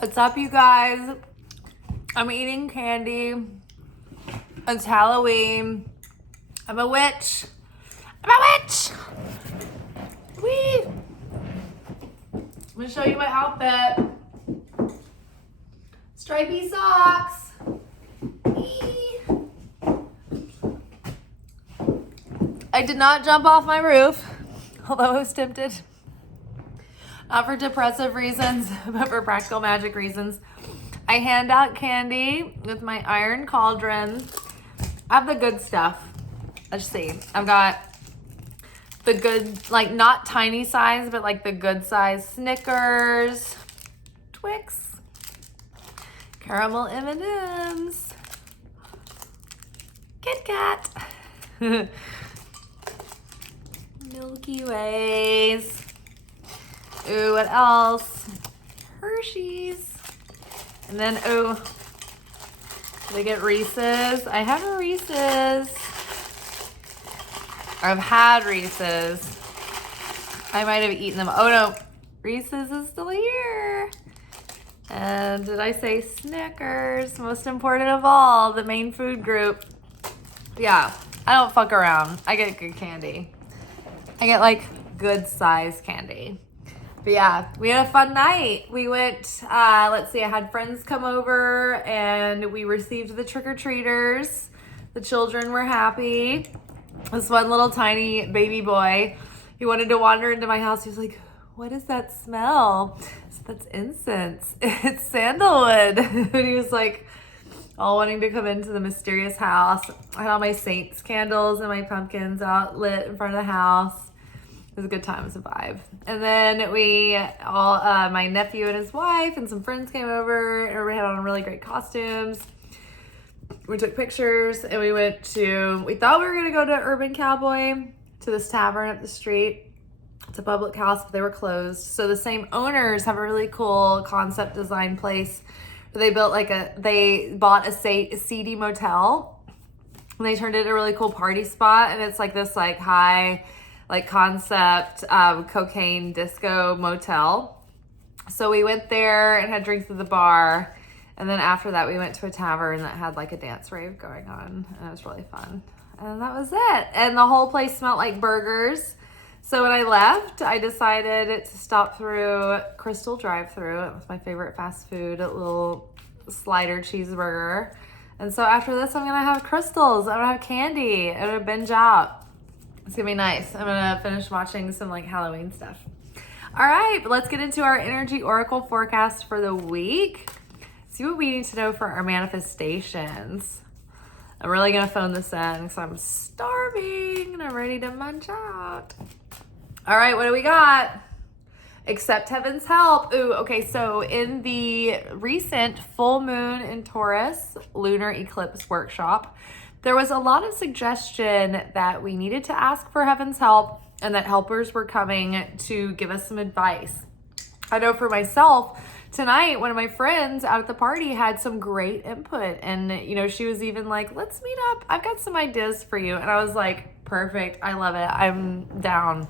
What's up, you guys? I'm eating candy. It's Halloween. I'm a witch. I'm a witch! Whee! I'm gonna show you my outfit. Stripy socks. Whee! I did not jump off my roof, although I was tempted. Not for depressive reasons, but for practical magic reasons. I hand out candy with my iron cauldron. I have the good stuff. Let's see. I've got the good, like not tiny size, but like the good size Snickers, Twix, caramel M&Ms, Kit Kat, Milky Ways. Ooh, what else? Hershey's. And then, ooh, did I get Reese's? I have a Reese's. I've had Reese's. I might have eaten them. Oh no, Reese's is still here. And did I say Snickers? Most important of all, the main food group. Yeah, I don't fuck around. I get good candy. I get like good size candy. But yeah, we had a fun night. We went, let's see, I had friends come over and we received the trick-or-treaters. The children were happy. This one little tiny baby boy, he wanted to wander into my house. He was like, what is that smell? I said, that's incense. It's sandalwood. And he was like, all wanting to come into the mysterious house. I had all my saints candles and my pumpkins out lit in front of the house. It was a good time. It was a vibe. And then we all, my nephew and his wife and some friends came over. Everybody had on really great costumes. We took pictures and we thought we were going to go to Urban Cowboy, to this tavern up the street. It's a public house, but they were closed. So the same owners have a really cool concept design place where they bought a seedy motel and they turned it into a really cool party spot. And it's like this like high, like concept cocaine disco motel. So we went there and had drinks at the bar, and then after that we went to a tavern that had like a dance rave going on, and it was really fun. And that was it. And the whole place smelled like burgers. So when I left, I decided to stop through Crystal drive-thru. It was my favorite fast food, a little slider cheeseburger. And so after this, I'm gonna have crystals. I'm gonna have candy. I'm gonna binge out. It's gonna be nice. I'm gonna finish watching some like Halloween stuff. All right, but let's get into our energy oracle forecast for the week. See what we need to know for our manifestations. I'm really gonna phone this in because I'm starving and I'm ready to munch out. All right, what do we got? Accept heaven's help. Ooh, okay, so in the recent full moon in Taurus lunar eclipse workshop, there was a lot of suggestion that we needed to ask for heaven's help and that helpers were coming to give us some advice. I know for myself, tonight, one of my friends out at the party had some great input. And, you know, she was even like, let's meet up. I've got some ideas for you. And I was like, perfect. I love it. I'm down.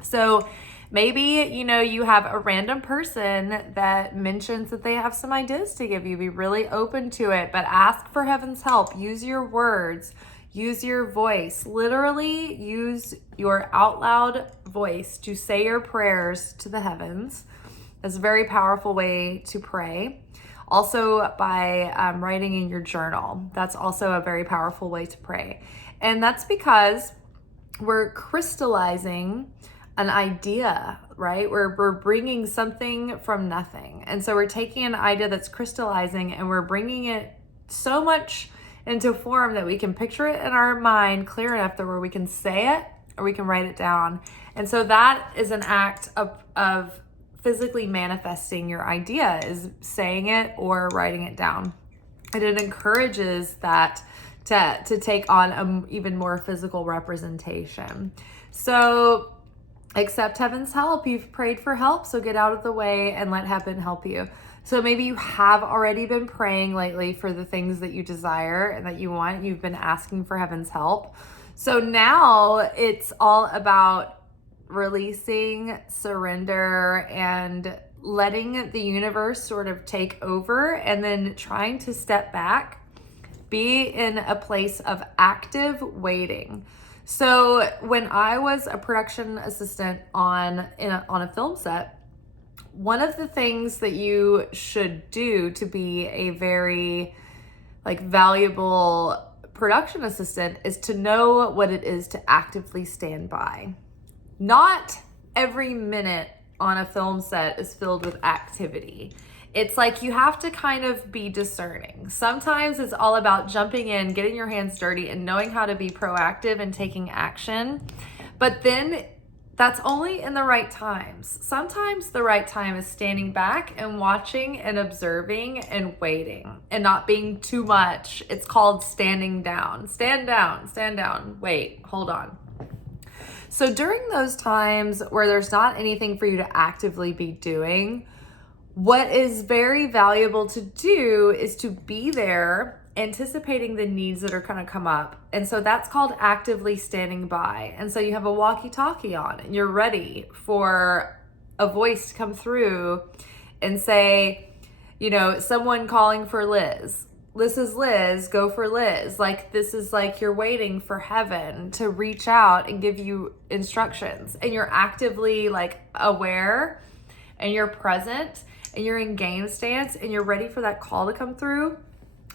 So maybe, you know, you have a random person that mentions that they have some ideas to give you. Be really open to it, but ask for heaven's help. Use your words, use your voice. Literally use your out loud voice to say your prayers to the heavens. It's a very powerful way to pray. Also by writing in your journal. That's also a very powerful way to pray. And that's because we're crystallizing an idea, right? We're bringing something from nothing. And so we're taking an idea that's crystallizing and we're bringing it so much into form that we can picture it in our mind clear enough that where we can say it or we can write it down. And so that is an act of physically manifesting your idea, is saying it or writing it down. And it encourages that to take on an even more physical representation. So accept heaven's help. You've prayed for help, so get out of the way and let heaven help you. So maybe you have already been praying lately for the things that you desire and that you want. You've been asking for heaven's help. So now it's all about releasing, surrender, and letting the universe sort of take over and then trying to step back, be in a place of active waiting. So when I was a production assistant on a film set, one of the things that you should do to be a very valuable production assistant is to know what it is to actively stand by. Not every minute on a film set is filled with activity. It's like you have to kind of be discerning. Sometimes it's all about jumping in, getting your hands dirty, and knowing how to be proactive and taking action. But then that's only in the right times. Sometimes the right time is standing back and watching and observing and waiting and not being too much. It's called standing down. Stand down, stand down. Wait, hold on. So during those times where there's not anything for you to actively be doing, what is very valuable to do is to be there anticipating the needs that are going to come up. And so that's called actively standing by. And so you have a walkie-talkie on and you're ready for a voice to come through and say, someone calling for Liz. This is Liz, go for Liz. This is you're waiting for heaven to reach out and give you instructions. And you're actively aware and you're present and you're in game stance and you're ready for that call to come through.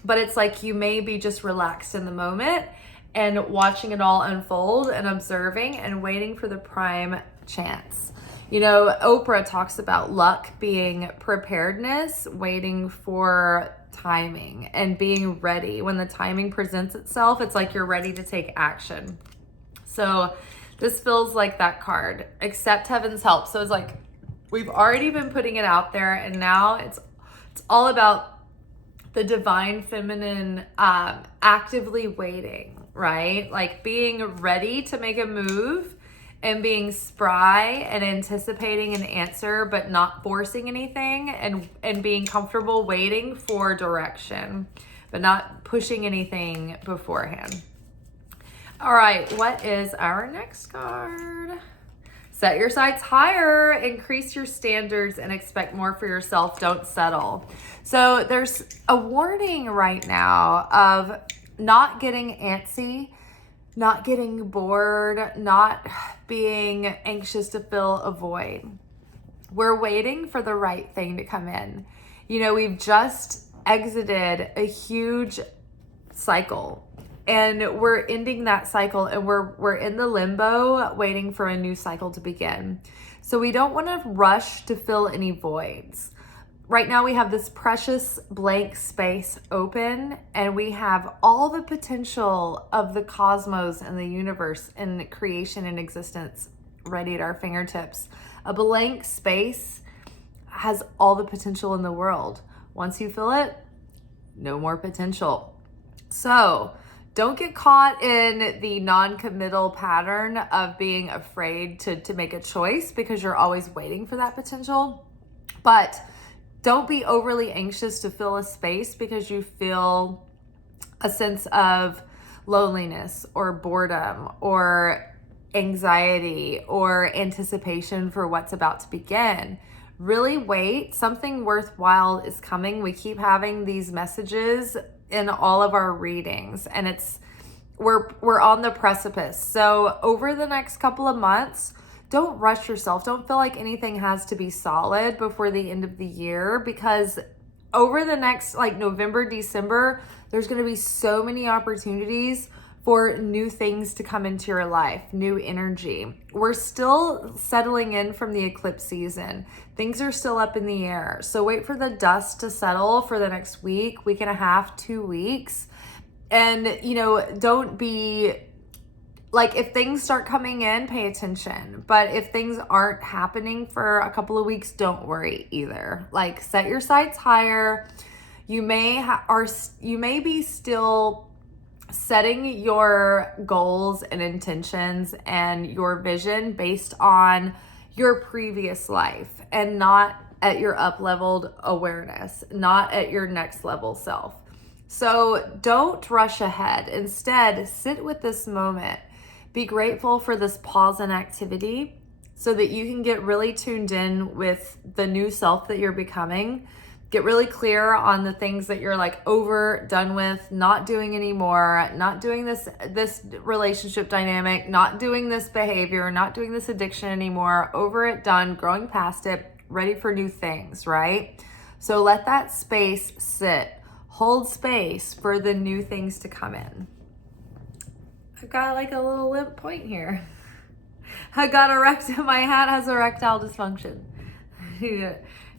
But it's you may be just relaxed in the moment and watching it all unfold and observing and waiting for the prime chance. Oprah talks about luck being preparedness, waiting for timing, and being ready. When the timing presents itself, it's you're ready to take action. So this feels like that card. Accept heaven's help. So it's we've already been putting it out there, and now it's all about the divine feminine actively waiting, right? Being ready to make a move and being spry and anticipating an answer, but not forcing anything, and being comfortable waiting for direction, but not pushing anything beforehand. All right, what is our next card? Set your sights higher, increase your standards, and expect more for yourself. Don't settle. So there's a warning right now of not getting antsy, not getting bored, not being anxious to fill a void. We're waiting for the right thing to come in. We've just exited a huge cycle. And we're ending that cycle, and we're in the limbo waiting for a new cycle to begin. So we don't want to rush to fill any voids. Right now we have this precious blank space open, and we have all the potential of the cosmos and the universe and creation and existence ready at our fingertips. A blank space has all the potential in the world. Once you fill it, no more potential. So don't get caught in the non-committal pattern of being afraid to make a choice because you're always waiting for that potential. But don't be overly anxious to fill a space because you feel a sense of loneliness or boredom or anxiety or anticipation for what's about to begin. Really wait. Something worthwhile is coming. We keep having these messages in all of our readings, and we're on the precipice. So over the next couple of months, don't rush yourself. Don't feel like anything has to be solid before the end of the year, because over the next November, December, there's going to be so many opportunities for new things to come into your life, new energy. We're still settling in from the eclipse season. Things are still up in the air. So wait for the dust to settle for the next week and a half, 2 weeks. And, don't be if things start coming in, pay attention. But if things aren't happening for a couple of weeks, don't worry either. Set your sights higher. You may be still setting your goals and intentions and your vision based on your previous life and not at your up-leveled awareness, not at your next level self. So don't rush ahead. Instead, sit with this moment. Be grateful for this pause in activity so that you can get really tuned in with the new self that you're becoming. Get really clear on the things that you're like done with, not doing anymore, not doing this relationship dynamic, not doing this behavior, not doing this addiction anymore, over it, done, growing past it, ready for new things, right? So let that space sit. Hold space for the new things to come in. I've got like a little limp point here. I got my hat has erectile dysfunction. You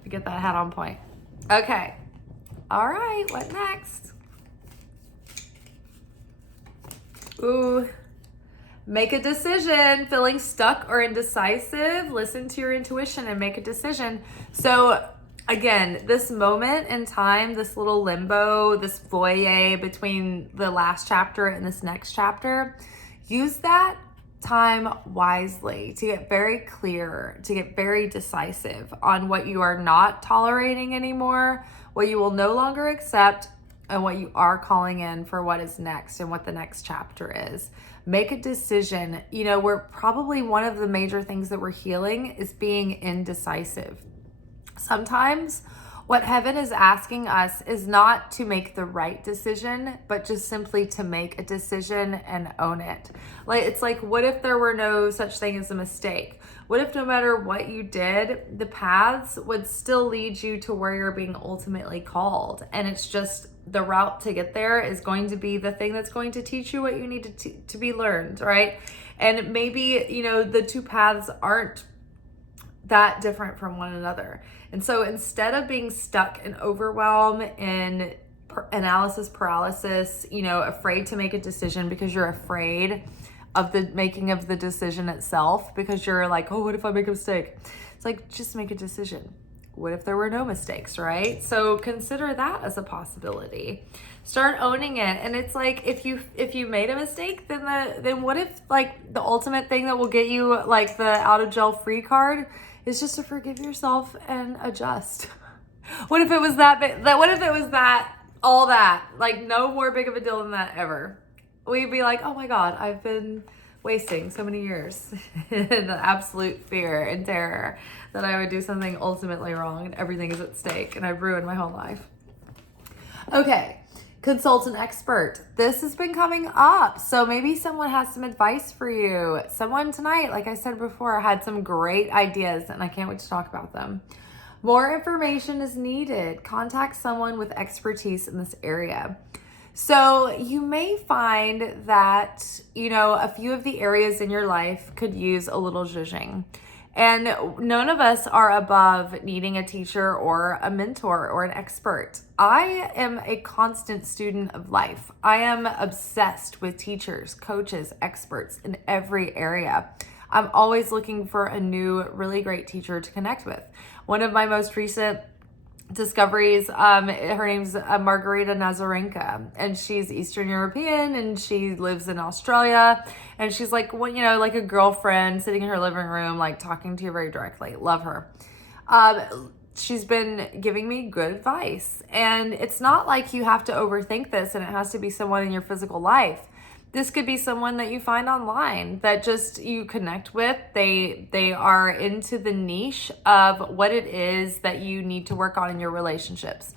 get that hat on point. Okay. All right, what next? Ooh. Make a decision. Feeling stuck or indecisive? Listen to your intuition and make a decision. So again, this moment in time, this little limbo, this void between the last chapter and this next chapter, use that time wisely to get very clear, to get very decisive on what you are not tolerating anymore, what you will no longer accept, and what you are calling in for what is next and what the next chapter is. Make a decision. You know, we're probably one of the major things that we're healing is being indecisive. Sometimes what heaven is asking us is not to make the right decision, but just simply to make a decision and own it. Like, it's like, what if there were no such thing as a mistake? What if no matter what you did, the paths would still lead you to where you're being ultimately called? And it's just the route to get there is going to be the thing that's going to teach you what you need to be learned, right? And maybe, you know, the two paths aren't that different from one another. And so instead of being stuck in overwhelm and analysis paralysis, you know, afraid to make a decision because you're afraid of the making of the decision itself, because you're like, oh, what if I make a mistake? It's like, just make a decision. What if there were no mistakes, right? So consider that as a possibility. Start owning it. And it's like, if you made a mistake, then what if like the ultimate thing that will get you like the out of jail free card is just to forgive yourself and adjust? What if it was that big? What if it was that, all that, like no more big of a deal than that ever? We'd be like, oh my God, I've been wasting so many years in absolute fear and terror that I would do something ultimately wrong and everything is at stake and I've ruined my whole life. Okay, consult an expert. This has been coming up. So maybe someone has some advice for you. Someone tonight, like I said before, had some great ideas and I can't wait to talk about them. More information is needed. Contact someone with expertise in this area. So you may find that, you know, a few of the areas in your life could use a little zhuzhing. And none of us are above needing a teacher or a mentor or an expert. I am a constant student of life. I am obsessed with teachers, coaches, experts in every area. I'm always looking for a new, really great teacher to connect with. One of my most recent discoveries, her name's Margarita Nazarenka, and she's Eastern European and she lives in Australia, and she's like, well, you know, like a girlfriend sitting in her living room, like talking to you very directly. Love her. She's been giving me good advice, and it's not like you have to overthink this and it has to be someone in your physical life. This could be someone that you find online that just you connect with. They are into the niche of what it is that you need to work on in your relationships,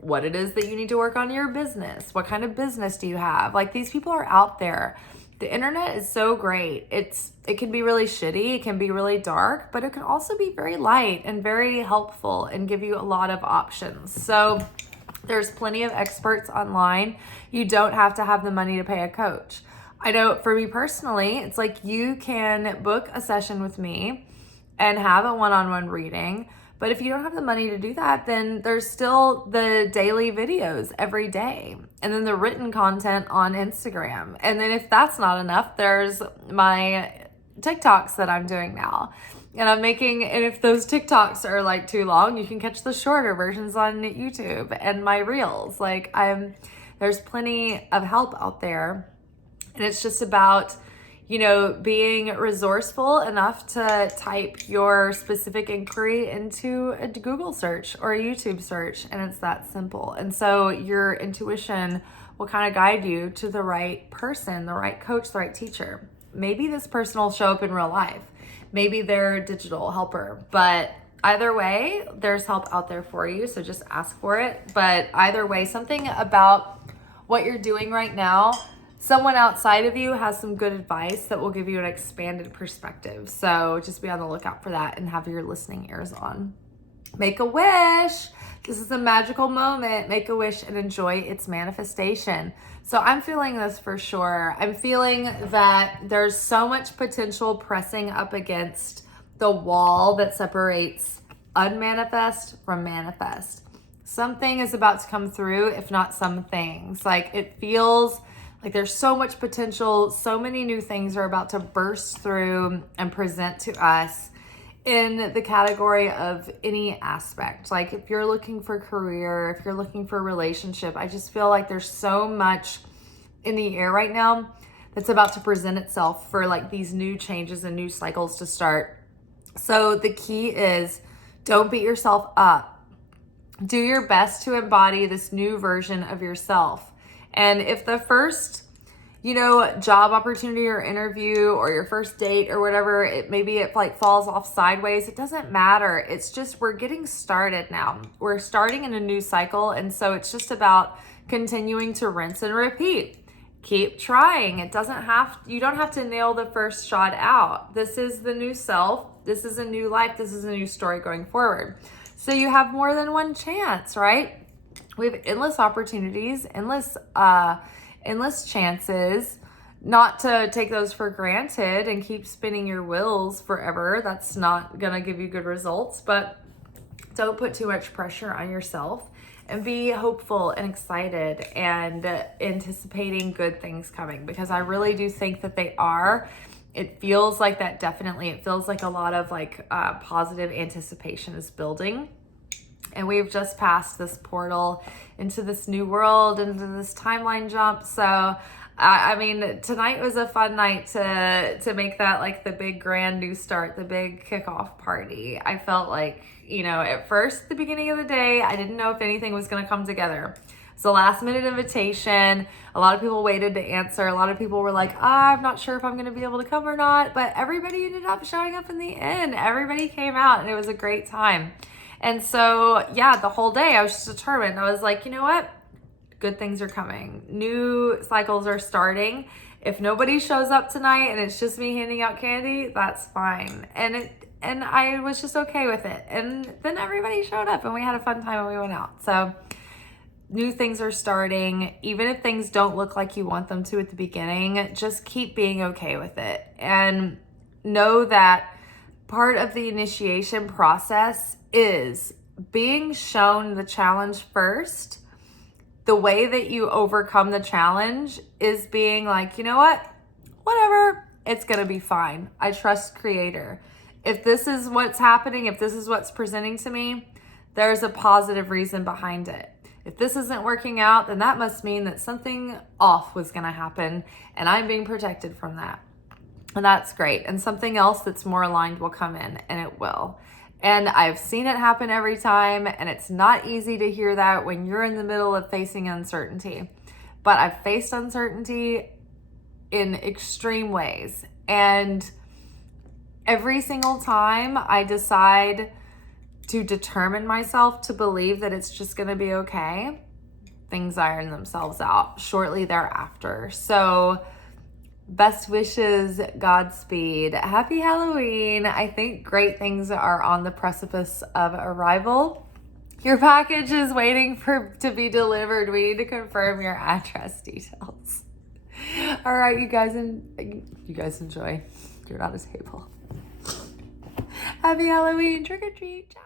what it is that you need to work on in your business. What kind of business do you have? Like, these people are out there. The internet is so great. It can be really shitty. It can be really dark, but it can also be very light and very helpful and give you a lot of options. So there's plenty of experts online. You don't have to have the money to pay a coach. I know for me personally, it's like you can book a session with me and have a one-on-one reading. But if you don't have the money to do that, then there's still the daily videos every day. And then the written content on Instagram. And then if that's not enough, there's my TikToks that I'm doing now. And and if those TikToks are like too long, you can catch the shorter versions on YouTube and my reels. Like, there's plenty of help out there. And it's just about, you know, being resourceful enough to type your specific inquiry into a Google search or a YouTube search. And it's that simple. And so your intuition will kind of guide you to the right person, the right coach, the right teacher. Maybe this person will show up in real life. Maybe they're a digital helper, but either way, there's help out there for you. So just ask for it. But either way, something about what you're doing right now, someone outside of you has some good advice that will give you an expanded perspective. So just be on the lookout for that and have your listening ears on. Make a wish. This is a magical moment. Make a wish and enjoy its manifestation. So I'm feeling this for sure. I'm feeling that there's so much potential pressing up against the wall that separates unmanifest from manifest. Something is about to come through, if not some things. Like, it feels like there's so much potential. So many new things are about to burst through and present to us in the category of any aspect. Like, if you're looking for career, if you're looking for relationship, I just feel like there's so much in the air right now that's about to present itself for like these new changes and new cycles to start. So the key is, don't beat yourself up. Do your best to embody this new version of yourself. And if the first, job opportunity or interview or your first date or whatever, maybe it like falls off sideways, it doesn't matter. It's just, we're getting started now. We're starting in a new cycle. And so it's just about continuing to rinse and repeat. Keep trying. You don't have to nail the first shot out. This is the new self. This is a new life. This is a new story going forward. So you have more than one chance, right? We have endless opportunities, endless chances. Not to take those for granted and keep spinning your wheels forever. That's not going to give you good results, but don't put too much pressure on yourself and be hopeful and excited and anticipating good things coming, because I really do think that they are. It feels like that, definitely. It feels like a lot of positive anticipation is building. And we've just passed this portal into this new world, into this timeline jump. So, I mean, tonight was a fun night to make that like the big grand new start, the big kickoff party. I felt like, at first, the beginning of the day, I didn't know if anything was going to come together. It's a last minute invitation. A lot of people waited to answer. A lot of people were like, I'm not sure if I'm going to be able to come or not. But everybody ended up showing up in the end. Everybody came out and it was a great time. And so, yeah, the whole day I was just determined. I was like, you know what? Good things are coming. New cycles are starting. If nobody shows up tonight and it's just me handing out candy, that's fine. And I was just okay with it. And then everybody showed up and we had a fun time when we went out. So new things are starting. Even if things don't look like you want them to at the beginning, just keep being okay with it. And know that part of the initiation process is being shown the challenge first. The way that you overcome the challenge is being like, you know what? Whatever, it's going to be fine. I trust Creator. If this is what's happening, if this is what's presenting to me, there's a positive reason behind it. If this isn't working out, then that must mean that something off was going to happen and I'm being protected from that. And that's great. And something else that's more aligned will come in, and it will. And I've seen it happen every time, and it's not easy to hear that when you're in the middle of facing uncertainty. But I've faced uncertainty in extreme ways. And every single time I decide to determine myself to believe that it's just going to be okay, things iron themselves out shortly thereafter. So best wishes, Godspeed, happy Halloween. I think great things are on the precipice of arrival. Your package is waiting to be delivered. We need to confirm your address details. All right, you guys enjoy. You're not a table. Happy Halloween, trick or treat. Ciao.